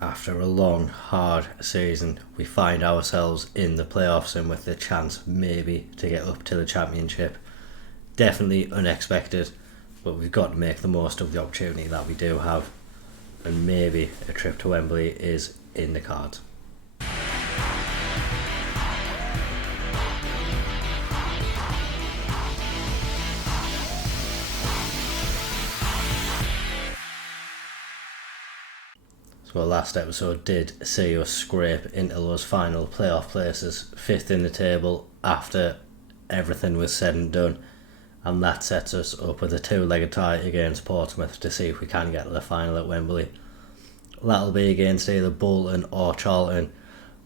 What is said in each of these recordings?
After a long, hard season, we find ourselves in the playoffs and with the chance maybe to get up to the championship. Definitely unexpected, but we've got to make the most of the opportunity that we do have, and maybe a trip to Wembley is in the cards. So our last episode did see us scrape into those final playoff places, 5th in the table after everything was said and done, and that sets us up with a 2-legged tie against Portsmouth to see if we can get to the final at Wembley. That'll be against either Bolton or Charlton.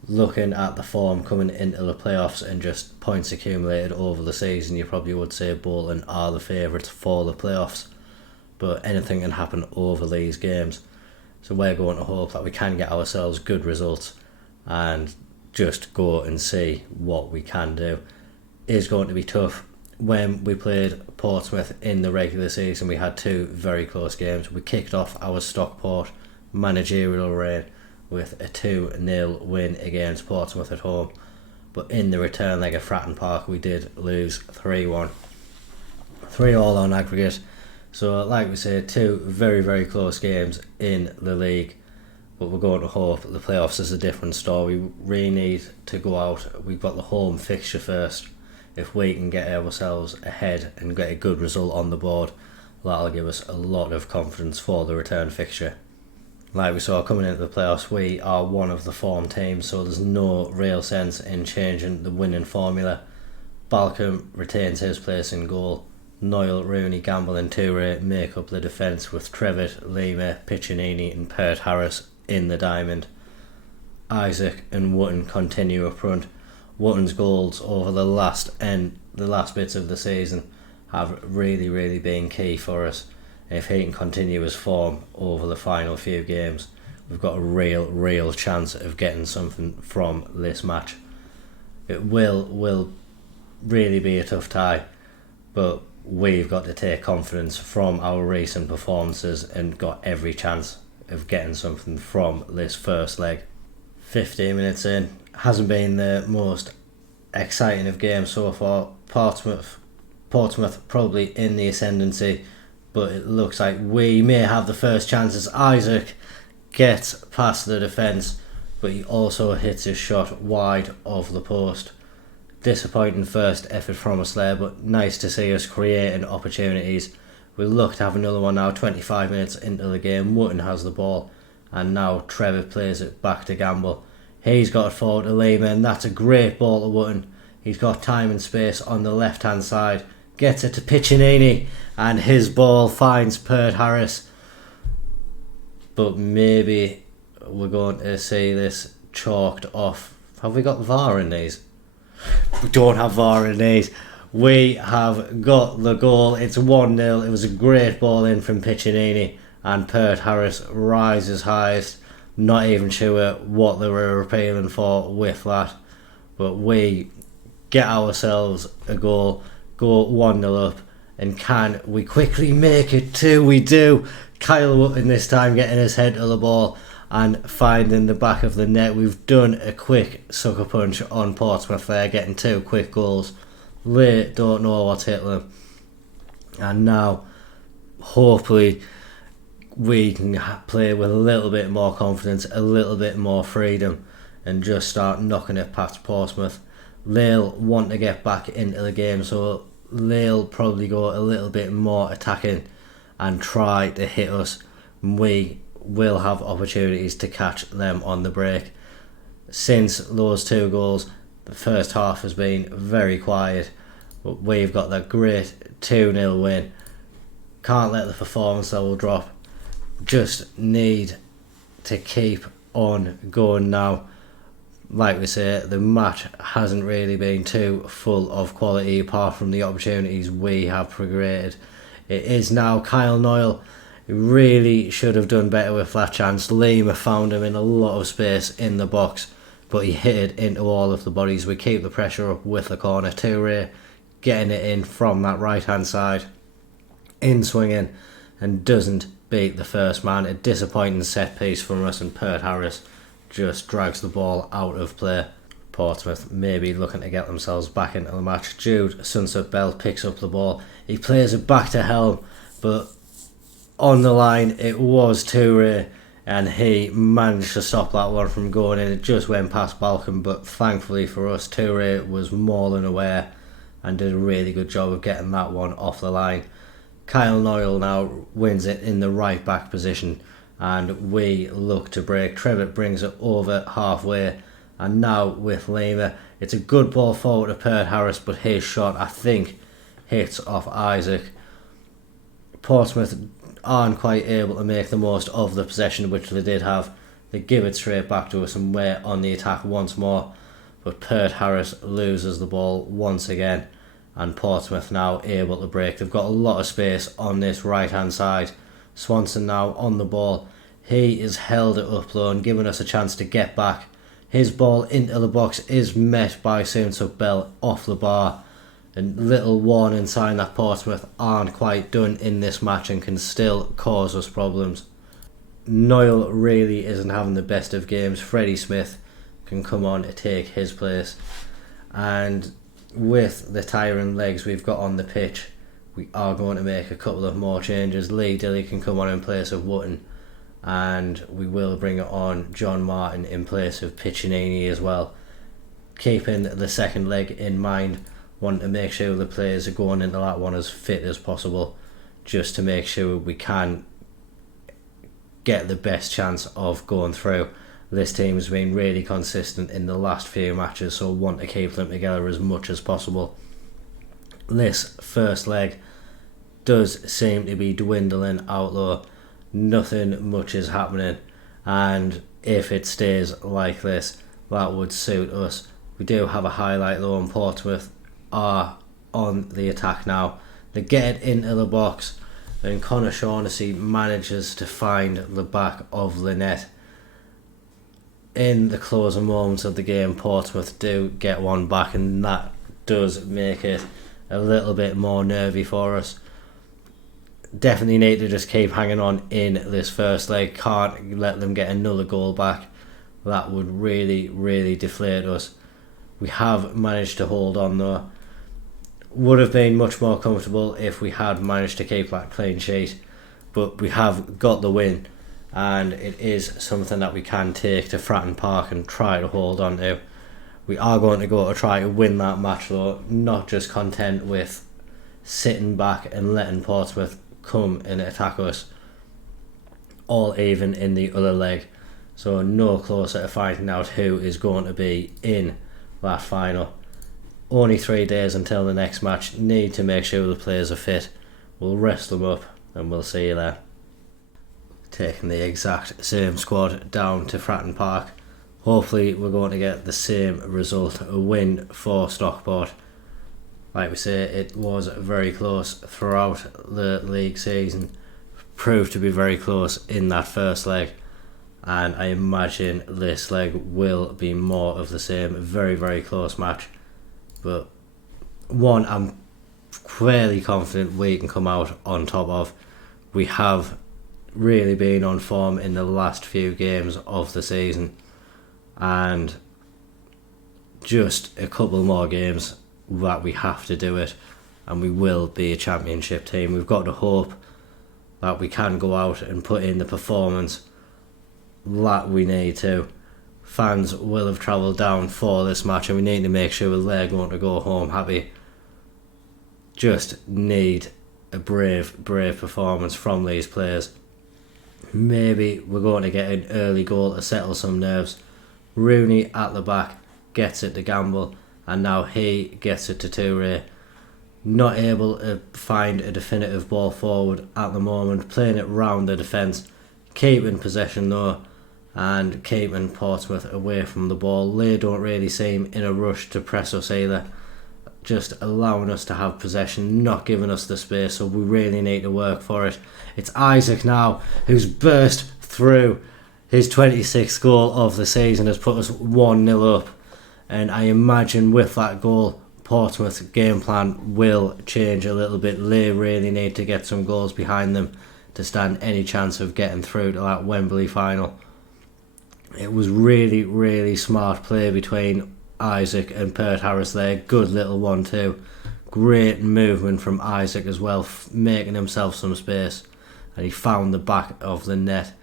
Looking at the form coming into the playoffs and just points accumulated over the season, you probably would say Bolton are the favourites for the playoffs, but anything can happen over these games. So we're going to hope that we can get ourselves good results and just go and see what we can do. It is going to be tough. When we played Portsmouth in the regular season, we had 2 very close games. We kicked off our Stockport managerial reign with a 2-0 win against Portsmouth at home. But in the return leg at Fratton Park, we did lose 3-1. 3-all on aggregate. So, like we said, 2 very, very close games in the league. But we're going to hope the playoffs is a different story. We really need to go out. We've got the home fixture first. If we can get ourselves ahead and get a good result on the board, that'll give us a lot of confidence for the return fixture. Like we saw coming into the playoffs, we are one of the form teams, so there's no real sense in changing the winning formula. Balcom retains his place in goal. Noyle, Rooney, Gamble and Toure make up the defence with Trevitt, Lima, Piccinini and Pert Harris in the diamond. Isaac and Wootton continue up front. Wootton's goals over the last bits of the season have really been key for us. If he can continue his form over the final few games, we've got a real chance of getting something from this match. It will really be a tough tie, but we've got to take confidence from our recent performances and got every chance of getting something from this first leg. 15 minutes in, hasn't been the most exciting of games so far. Portsmouth probably in the ascendancy, but it looks like we may have the first chances. Isaac gets past the defence, but he also hits his shot wide of the post. Disappointing first effort from us there, but nice to see us creating opportunities. We look to have another one now, 25 minutes into the game. Wootton has the ball, and now Trevor plays it back to Gamble. He's got it forward to Lima, and that's a great ball to Wootton. He's got time and space on the left hand side. Gets it to Piccinini, and his ball finds Pert Harris. But maybe we're going to see this chalked off. Have we got VAR in these? We don't have VAR in these. We have got the goal. It's 1-0. It was a great ball in from Piccinini, and Pert Harris rises highest. Not even sure what they were appealing for with that, but we get ourselves a goal, go 1-0 up, and can we quickly make it 2? We do. Kyle Wootton this time getting his head to the ball and finding the back of the net. We've done a quick sucker punch on Portsmouth there, getting 2 quick goals. They don't know what's hit them. And now, hopefully, we can play with a little bit more confidence, a little bit more freedom, and just start knocking it past Portsmouth. They'll want to get back into the game, so they'll probably go a little bit more attacking and try to hit us. We will have opportunities to catch them on the break. Since those 2 goals, the first half has been very quiet, but we've got that great 2-0 win. Can't let the performance level drop. Just need to keep on going now. Like we say, the match hasn't really been too full of quality apart from the opportunities we have created. It is now Kyle Noyle. He really should have done better with that chance. Lima found him in a lot of space in the box, but he hit it into all of the bodies. We keep the pressure up with the corner. Toure getting it in from that right hand side, in swinging, and doesn't beat the first man. A disappointing set piece from us, and Pert Harris just drags the ball out of play. Portsmouth maybe looking to get themselves back into the match. Jude Sunset Bell picks up the ball. He plays it back to Helm, but on the line it was Toure, and he managed to stop that one from going in. It just went past Balcom, but thankfully for us, Toure was more than aware and did a really good job of getting that one off the line. Kyle Noyle now wins it in the right back position, and we look to break. Trevitt brings it over halfway, and now with Lima, it's a good ball forward to Pert Harris, but his shot, I think, hits off Isaac. Portsmouth aren't quite able to make the most of the possession which they did have. They give it straight back to us, and we're on the attack once more, but Pert Harris loses the ball once again, and Portsmouth now able to break. They've got a lot of space on this right hand side. Swanson now on the ball. He is held it up low and giving us a chance to get back. His ball into the box is met by Sunset Bell off the bar, and little warning sign that Portsmouth aren't quite done in this match and can still cause us problems. Noyle really isn't having the best of games. Freddie Smith can come on to take his place, and with the tiring legs we've got on the pitch, we are going to make a couple of more changes. Lee Dilly can come on in place of Wootton, and we will bring it on John Martin in place of Piccinini as well, keeping the second leg in mind, wanting to make sure the players are going into that one as fit as possible, just to make sure we can get the best chance of going through. This team has been really consistent in the last few matches, so want to keep them together as much as possible. This first leg does seem to be dwindling out though. Nothing much is happening, and if it stays like this, that would suit us. We do have a highlight though, and Portsmouth are on the attack now. They get it into the box, and Connor Shaughnessy manages to find the back of the net. In the closing moments of the game, Portsmouth do get one back, and that does make it a little bit more nervy for us. Definitely need to just keep hanging on in this first leg. Can't let them get another goal back. That would really, really deflate us. We have managed to hold on though. Would have been much more comfortable if we had managed to keep that clean sheet, but we have got the win, and it is something that we can take to Fratton Park and try to hold on to. We are going to go to try to win that match though, not just content with sitting back and letting Portsmouth come and attack us, all even in the other leg. So no closer to finding out who is going to be in that final. Only 3 days until the next match. Need to make sure the players are fit. We'll rest them up and we'll see you there. Taking the exact same squad down to Fratton Park. Hopefully we're going to get the same result, a win for Stockport. Like we say, it was very close throughout the league season. Proved to be very close in that first leg, and I imagine this leg will be more of the same. A very, very close match, but one I'm fairly confident we can come out on top of. We have really been on form in the last few games of the season, and just a couple more games that we have to do it, and we will be a championship team. We've got to hope that we can go out and put in the performance that we need to. Fans will have travelled down for this match, and we need to make sure they're going to go home happy. Just need a brave performance from these players. Maybe we're going to get an early goal to settle some nerves. Rooney at the back gets it to Gamble, and now he gets it to Toure. Not able to find a definitive ball forward at the moment, playing it round the defence, keeping possession though, and keeping Portsmouth away from the ball. They don't really seem in a rush to press us either, just allowing us to have possession, not giving us the space, so we really need to work for it. It's Isaac now who's burst through. His 26th goal of the season has put us 1-0 up, and I imagine with that goal Portsmouth's game plan will change a little bit. They really need to get some goals behind them to stand any chance of getting through to that Wembley final. It was really, really smart play between Isaac and Pert Harris there. Good little 1-2. Great movement from Isaac as well, making himself some space. And he found the back of the net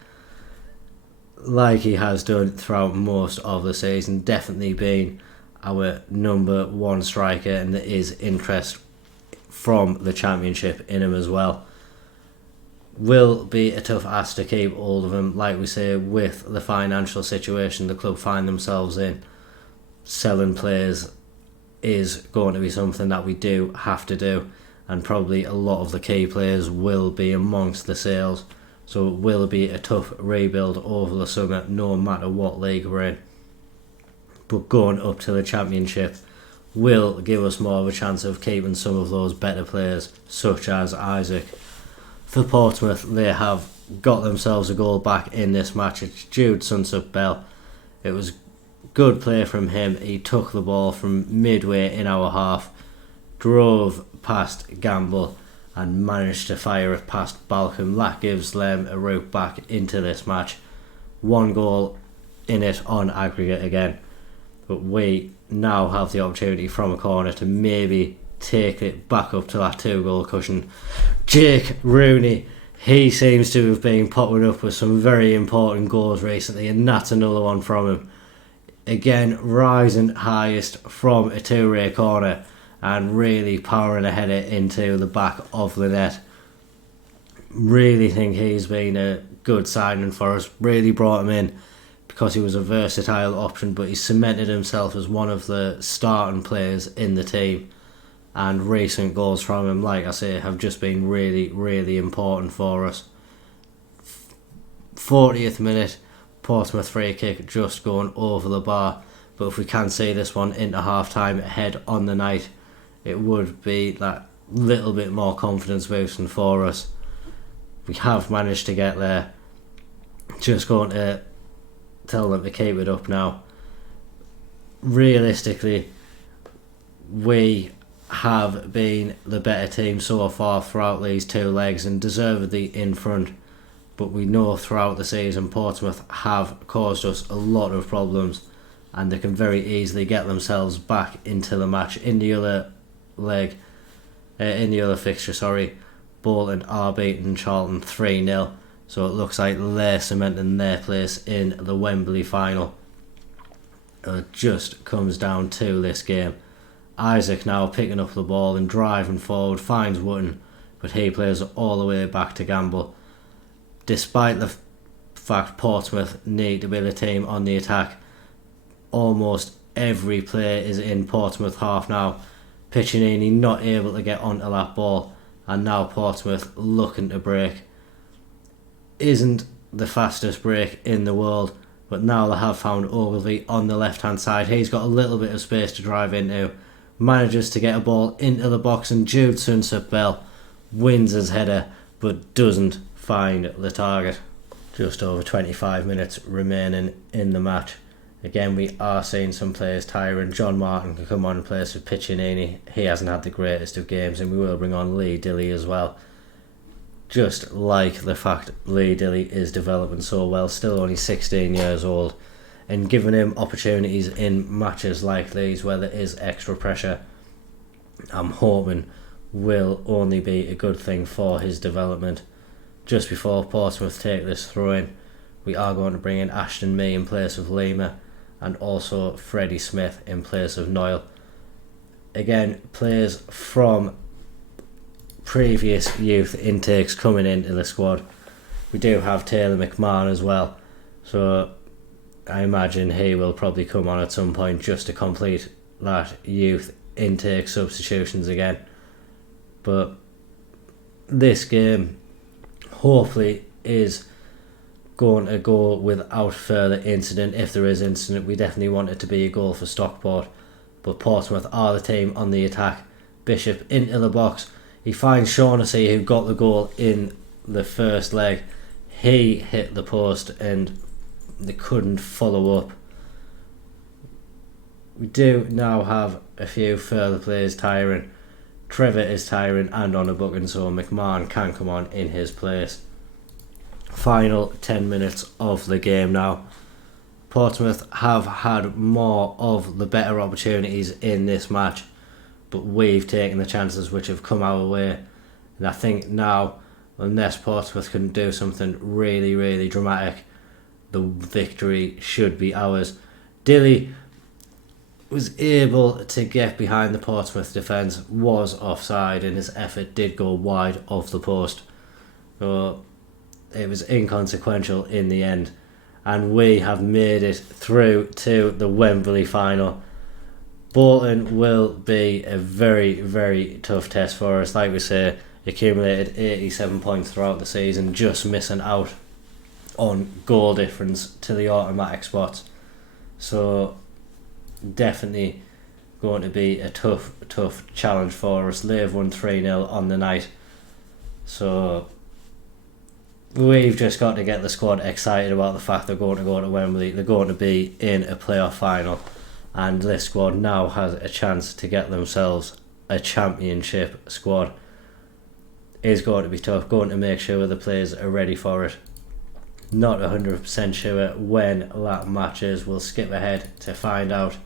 like he has done throughout most of the season. Definitely been our number one striker, and there is interest from the Championship in him as well. Will be a tough ask to keep hold of him, like we say, with the financial situation the club find themselves in. Selling players is going to be something that we do have to do, and probably a lot of the key players will be amongst the sales, so it will be a tough rebuild over the summer no matter what league we're in. But going up to the Championship will give us more of a chance of keeping some of those better players, such as Isaac. For Portsmouth, they have got themselves a goal back in this match. It's Jude Sunsup-Bell. It was good play from him. He took the ball from midway in our half, drove past Gamble and managed to fire it past Balcom. That gives them a route back into this match. 1 goal in it on aggregate again. But we now have the opportunity from a corner to maybe take it back up to that 2-goal cushion. Jake Rooney, he seems to have been popping up with some very important goals recently, and that's another one from him. Again, rising highest from a 2-ray corner and really powering a header into the back of the net. Really think he's been a good signing for us. Really brought him in because he was a versatile option, but he cemented himself as one of the starting players in the team. And recent goals from him, like I say, have just been really, really important for us. 40th minute, Portsmouth free kick just going over the bar. But if we can see this one into half-time ahead on the night, it would be that little bit more confidence boosting for us. We have managed to get there. Just going to tell them to keep it up now. Realistically, we have been the better team so far throughout these 2 legs and deservedly in front, but we know throughout the season Portsmouth have caused us a lot of problems, and they can very easily get themselves back into the match. In the other leg, in the other fixture, Bolton are beating Charlton 3-0, so it looks like they're cementing their place in the Wembley final. It just comes down to this game. Isaac now picking up the ball and driving forward, finds Wootton, but he plays it all the way back to Gamble. Despite the fact Portsmouth need to be the team on the attack, almost every player is in Portsmouth half now. Piccinini not able to get onto that ball, and now Portsmouth looking to break. Isn't the fastest break in the world, but now they have found Ogilvie on the left hand side. He's got a little bit of space to drive into. Manages to get a ball into the box, and Jude Sunsup-Bell wins his header but doesn't find the target. Just over 25 minutes remaining in the match. Again, we are seeing some players tiring. John Martin can come on and play for Piccinini. He hasn't had the greatest of games, and we will bring on Lee Dilly as well. Just like the fact Lee Dilly is developing so well, still only 16 years old. And giving him opportunities in matches like these where there is extra pressure, I'm hoping will only be a good thing for his development. Just before Portsmouth take this throw in, we are going to bring in Ashton Mee in place of Lima, and also Freddie Smith in place of Noyle. Again, players from previous youth intakes coming into the squad. We do have Taylor McMahon as well, so I imagine he will probably come on at some point just to complete that youth intake substitutions again. But this game hopefully is going to go without further incident. If there is incident, we definitely want it to be a goal for Stockport, but Portsmouth are the team on the attack. Bishop into the box, he finds Shaughnessy, who got the goal in the first leg. He hit the post and they couldn't follow up. We do now have a few further players tiring. Trevor is tiring and on a booking, so McMahon can come on in his place. Final 10 minutes of the game now. Portsmouth have had more of the better opportunities in this match, but we've taken the chances which have come our way. And I think now, unless Portsmouth can do something really, really dramatic, the victory should be ours. Dilly was able to get behind the Portsmouth defence, was offside, and his effort did go wide of the post. So it was inconsequential in the end, and we have made it through to the Wembley final. Bolton will be a very, very tough test for us. Like we say, accumulated 87 points throughout the season, just missing out on goal difference to the automatic spots. So definitely going to be a tough challenge for us. They've won 3-0 on the night, so we've just got to get the squad excited about the fact they're going to go to Wembley. They're going to be in a playoff final, and this squad now has a chance to get themselves a championship squad. Is going to be tough, going to make sure the players are ready for it. Not 100% sure when that match is. We'll skip ahead to find out,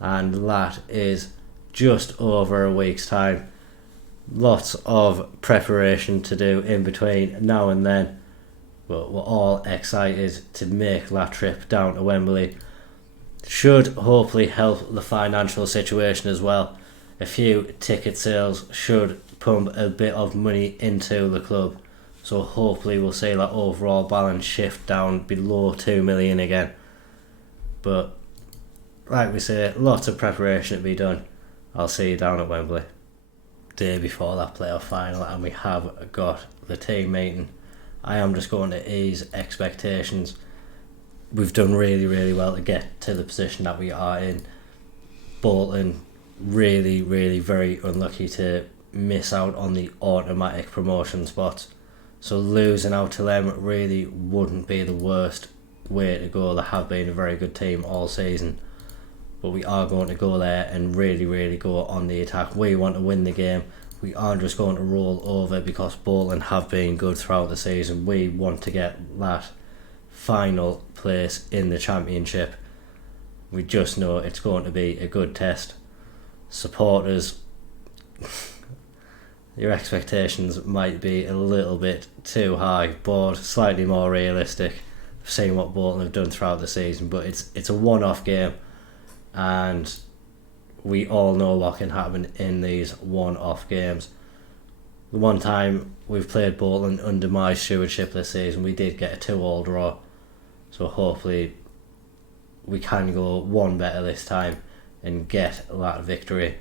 and that is just over a week's time. Lots of preparation to do in between now and then, but we're all excited to make that trip down to Wembley. Should hopefully help the financial situation as well. A few ticket sales should pump a bit of money into the club, so hopefully we'll see that overall balance shift down below 2 million again. But like we say, lots of preparation to be done. I'll see you down at Wembley. Day before that playoff final, and we have got the team meeting. I am just going to ease expectations. We've done really, really well to get to the position that we are in. Bolton really, really very unlucky to miss out on the automatic promotion spots. So losing out to them really wouldn't be the worst way to go. They have been a very good team all season, but we are going to go there and really, really go on the attack. We want to win the game. We aren't just going to roll over because Bolton have been good throughout the season. We want to get that final place in the championship. We just know it's going to be a good test. Supporters, your expectations might be a little bit too high, but slightly more realistic, seeing what Bolton have done throughout the season. But it's a one-off game, and we all know what can happen in these one-off games. The one time we've played Bolton under my stewardship this season, we did get a 2-2 draw, so hopefully we can go one better this time and get that victory.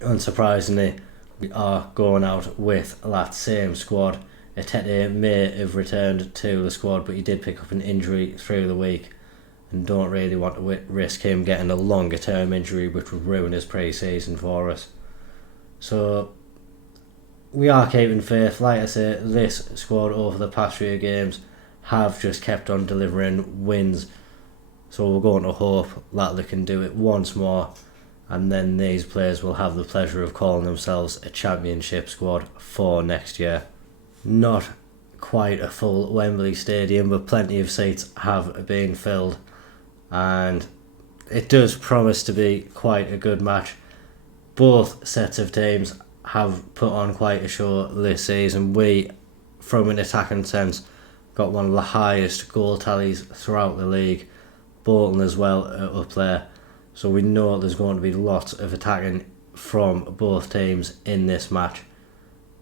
Unsurprisingly, we are going out with that same squad. Etete may have returned to the squad, but he did pick up an injury through the week, and don't really want to risk him getting a longer term injury which would ruin his pre-season for us. So we are keeping faith. Like I say, this squad over the past few games have just kept on delivering wins, so we're going to hope that they can do it once more, and then these players will have the pleasure of calling themselves a championship squad for next year. Not quite a full Wembley stadium, but plenty of seats have been filled, and it does promise to be quite a good match. Both sets of teams have put on quite a show this season. We, from an attacking sense, got one of the highest goal tallies throughout the league. Bolton as well up there, so we know there's going to be lots of attacking from both teams in this match.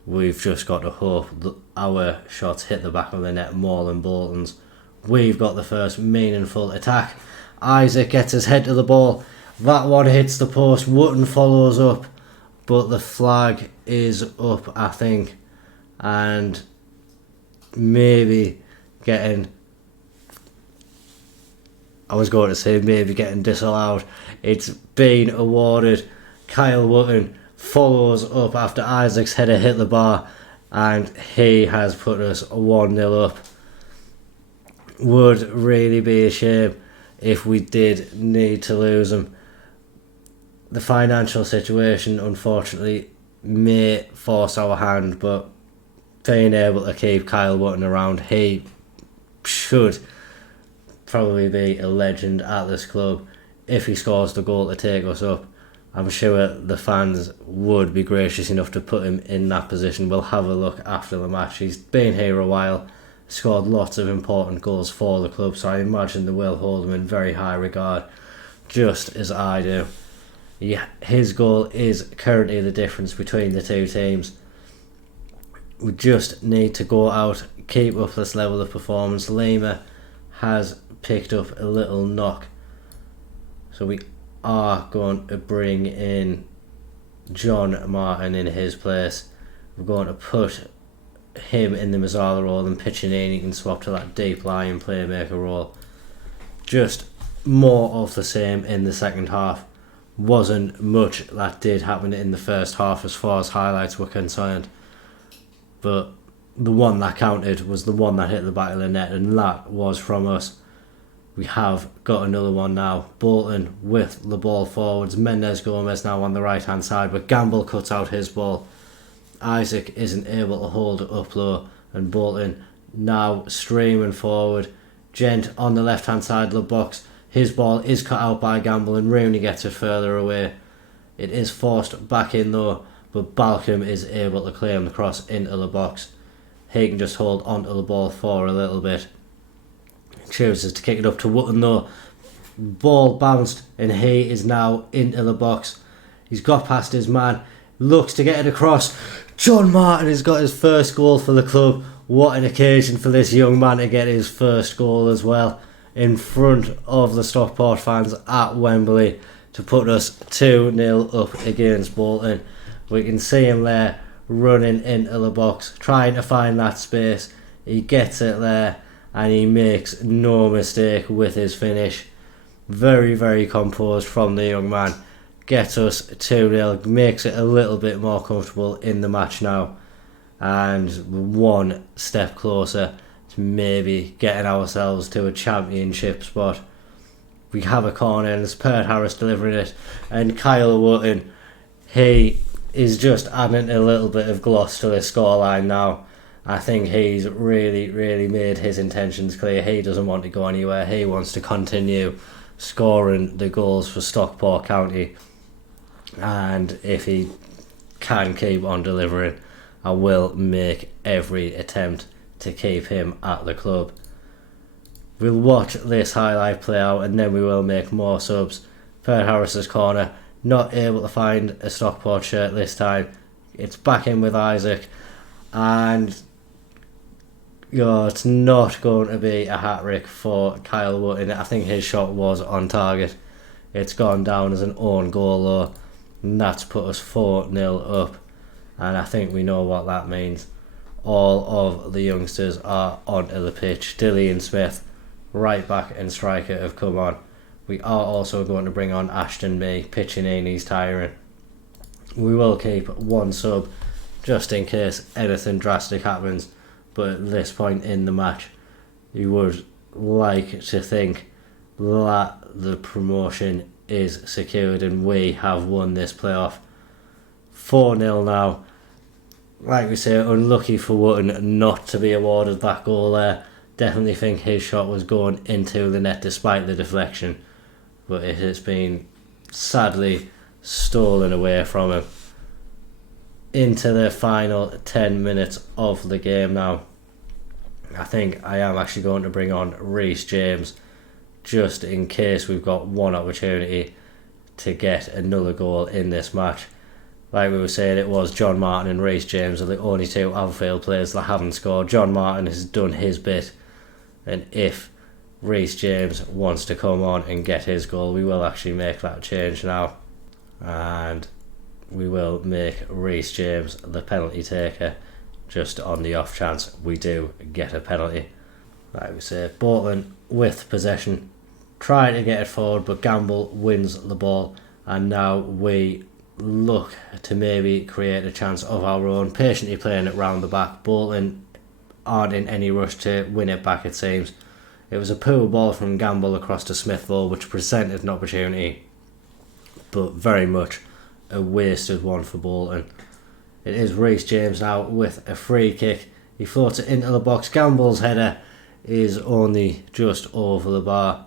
We've just got to hope that our shots hit the back of the net more than Bolton's. We've got the first meaningful attack. Isaac gets his head to the ball. That one hits the post. Wootton follows up, but the flag is up, I think, and maybe getting... I was going to say maybe getting disallowed. It's been awarded. Kyle Wootton follows up after Isaac's header hit the bar, and he has put us 1-0 up. Would really be a shame if we did need to lose him. The financial situation, unfortunately, may force our hand, but being able to keep Kyle Wotton around. He should probably be a legend at this club. If he scores the goal to take us up, I'm sure the fans would be gracious enough to put him in that position. We'll have a look after the match. He's been here a while, scored lots of important goals for the club, so I imagine they will hold him in very high regard, just as I do. Yeah, his goal is currently the difference between the two teams. We just need to go out, keep up this level of performance. Lima has picked up a little knock, so we are going to bring in John Martin in his place. We're going to put him in the Mazzala role, and Piccinini can swap to that deep lying playmaker role. Just more of the same in the second half. Wasn't much that did happen in the first half as far as highlights were concerned, but the one that counted was the one that hit the back of the net, and that was from us. We have got another one now. Bolton with the ball forwards. Mendes Gomez now on the right hand side, but Gamble cuts out his ball. Isaac isn't able to hold it up low, and Bolton now streaming forward. Gent on the left hand side of the box. His ball is cut out by Gamble, and Rooney gets it further away. It is forced back in though, but Balcom is able to claim the cross into the box. He can just hold onto the ball for a little bit. Chooses to kick it up to Wotton though. Ball bounced, and he is now into the box. He's got past his man, looks to get it across. John Martin has got his first goal for the club. What an occasion for this young man to get his first goal as well, in front of the Stockport fans at Wembley, to put us 2-0 up against Bolton. We can see him there running into the box, trying to find that space. He gets it there, and he makes no mistake with his finish. Very, very composed from the young man. Gets us 2-0, makes it a little bit more comfortable in the match now, and one step closer to maybe getting ourselves to a championship spot. We have a corner, and it's Pert Harris delivering it, and Kyle Wotton, he is just adding a little bit of gloss to the scoreline now. I think he's really, really made his intentions clear. He doesn't want to go anywhere. He wants to continue scoring the goals for Stockport County, and if he can keep on delivering, I will make every attempt to keep him at the club. We'll watch this highlight play out, and then we will make more subs. Per Harris's corner, not able to find a Stockport shirt this time. It's back in with Isaac, and it's not going to be a hat-trick for Kyle Wotton. I think his shot was on target. It's gone down as an own goal though, and that's put us 4-0 up, and I think we know what that means. All of the youngsters are onto the pitch. Dillian Smith, right back and striker, have come on. We are also going to bring on Ashton May. Piccinini's tiring. We will keep one sub just in case anything drastic happens, but at this point in the match, you would like to think that the promotion is secured and we have won this playoff. 4-0 now. Like we say, unlucky for Wotton not to be awarded that goal there. Definitely think his shot was going into the net despite the deflection, but it has been sadly stolen away from him. Into the final 10 minutes of the game now. I think I am actually going to bring on Reece James, just in case we've got one opportunity to get another goal in this match. Like we were saying, it was John Martin and Reece James are the only two outfield players that haven't scored. John Martin has done his bit, and if Reece James wants to come on and get his goal, we will actually make that change now, and we will make Reece James the penalty taker, just on the off chance we do get a penalty. Like we say, Bolton with possession, trying to get it forward, but Gamble wins the ball, and now we look to maybe create a chance of our own, patiently playing it round the back. Bolton aren't in any rush to win it back, it seems. It was a poor ball from Gamble across to Smith though, which presented an opportunity, but very much a wasted one for Bolton. It is Reece James now with a free kick. He floats it into the box. Gamble's header is only just over the bar.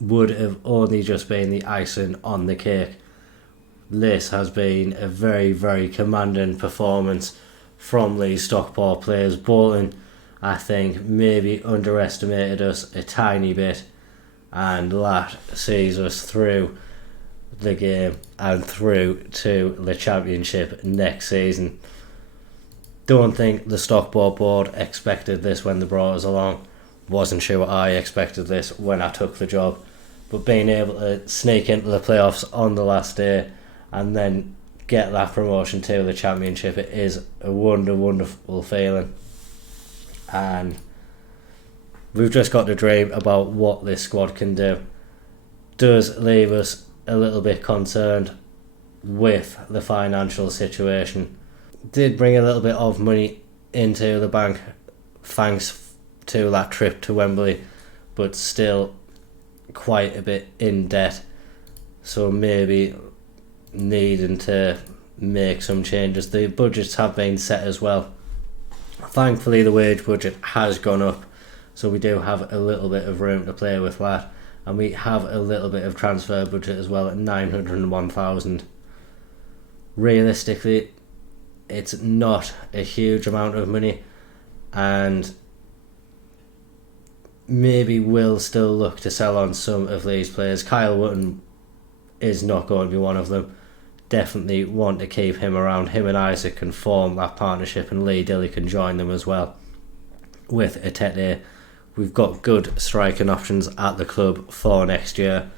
Would have only just been the icing on the cake. This has been a very, very commanding performance from these Stockport players. Bolton, I think, maybe underestimated us a tiny bit, and that sees us through the game and through to the Championship next season. Don't think the Stockport board expected this when they brought us along. Wasn't sure I expected this when I took the job. But being able to sneak into the playoffs on the last day and then get that promotion to the Championship, it is a wonderful feeling. And we've just got to dream about what this squad can do. Does leave us a little bit concerned with the financial situation. Did bring a little bit of money into the bank thanks to that trip to Wembley, but still quite a bit in debt, so maybe needing to make some changes. The budgets have been set as well. Thankfully the wage budget has gone up, so we do have a little bit of room to play with that, and we have a little bit of transfer budget as well at 901,000. Realistically, it's not a huge amount of money, and maybe we'll still look to sell on some of these players. Kyle Wootton is not going to be one of them. Definitely want to keep him around. Him and Isaac can form that partnership, and Lee Dilly can join them as well. With Atete, we've got good striking options at the club for next year,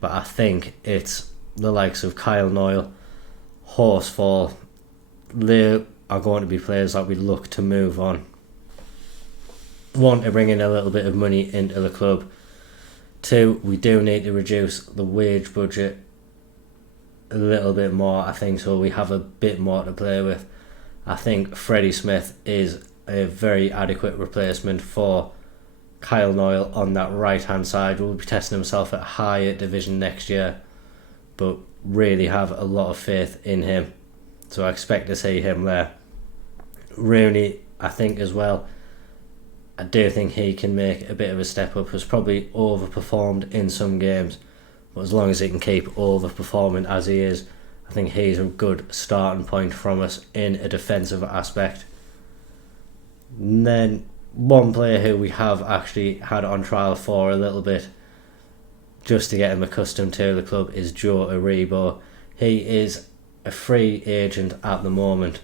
but I think it's the likes of Kyle Noyle, Horsfall. They are going to be players that we look to move on. Want to bring in a little bit of money into the club. 2, we do need to reduce the wage budget a little bit more, I think, so we have a bit more to play with. I think Freddie Smith is a very adequate replacement for Kyle Noyle on that right hand side. Will be testing himself at higher division next year, but really have a lot of faith in him, so I expect to see him there. Rooney, I think as well, I do think he can make a bit of a step up. Has probably overperformed in some games, but as long as he can keep overperforming as he is, I think he's a good starting point from us in a defensive aspect. And then one player who we have actually had on trial for a little bit, just to get him accustomed to the club, is Joe Aribo. He is a free agent at the moment,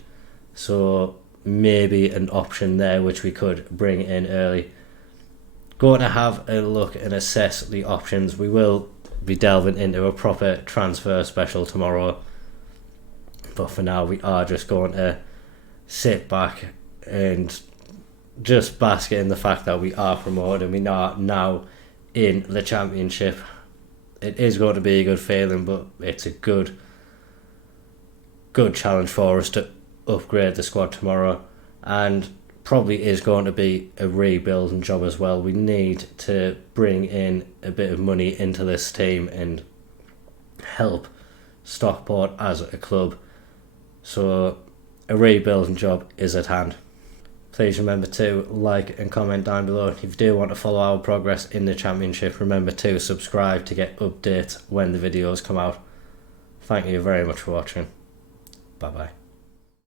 so maybe an option there which we could bring in early. Going to have a look and assess the options. We will be delving into a proper transfer special tomorrow, but for now we are just going to sit back and just bask in the fact that we are promoted and we are now in the Championship. It is going to be a good feeling, but it's a good challenge for us to upgrade the squad tomorrow, and probably is going to be a rebuilding job as well. We need to bring in a bit of money into this team and help Stockport as a club, so a rebuilding job is at hand. Please remember to like and comment down below. If you do want to follow our progress in the Championship, remember to subscribe to get updates when the videos come out. Thank you very much for watching. Bye bye.